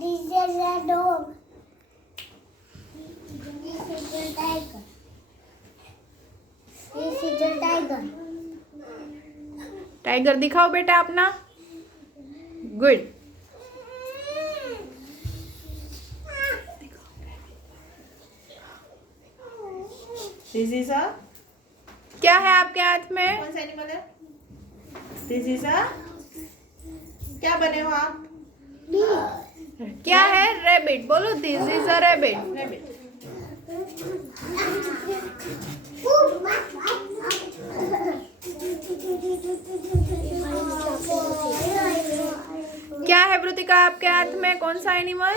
This is a dog. This is a tiger. This is a tiger. Tiger दिखाओ बेटा अपना. Good. This is a क्या है आपके हाथ में? कौन सा एनिमल है? दिस इज अ क्या बने हो आप? क्या है? रैबिट. बोलो this is a rabbit. Rabbit. क्या है वृतिका आपके हाथ में? कौन सा animal?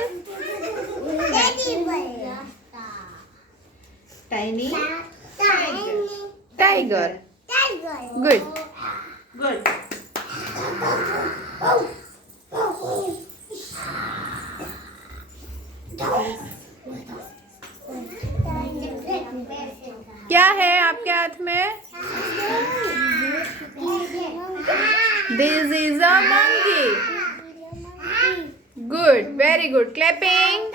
Tiny tiger. Good. Good. क्या है आपके हाथ में? This is a monkey. Good. Very good. Clapping.